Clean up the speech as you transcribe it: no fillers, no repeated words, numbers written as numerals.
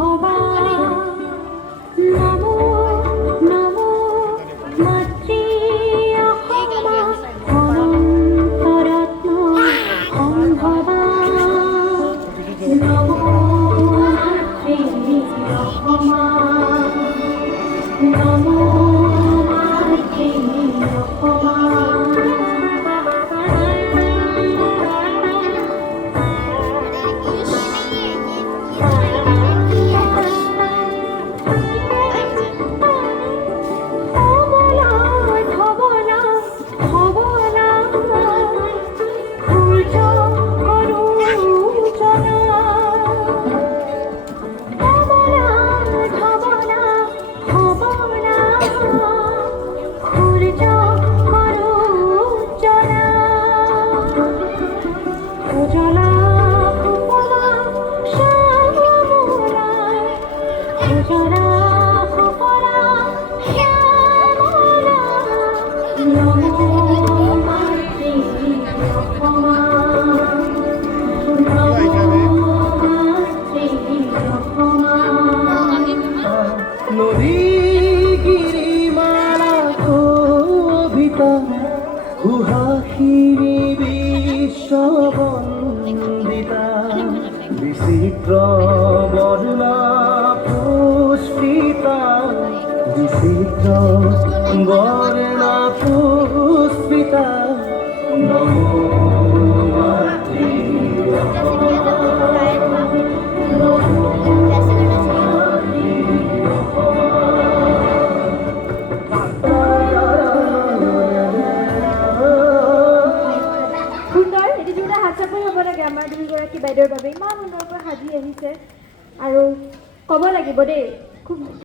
ভবা নমো নমো মাতৃ অসমা অনন্তরত্ন সম্ভবা নমো মাতৃ অসমা নমো মাতৃ অসমা সুহাসিনী বিশ্ববন্দিতা বিচিত্র বর্ণা পুষ্পিতা বিচিত্র বর্ণা পুষ্পিতা নমো মাতৃ আমাৰ দুইগৰাকী বাইদেউৰ বাবে ইমান সুন্দৰকৈ সাজি আহিছে আৰু ক'ব লাগিব দেই খুব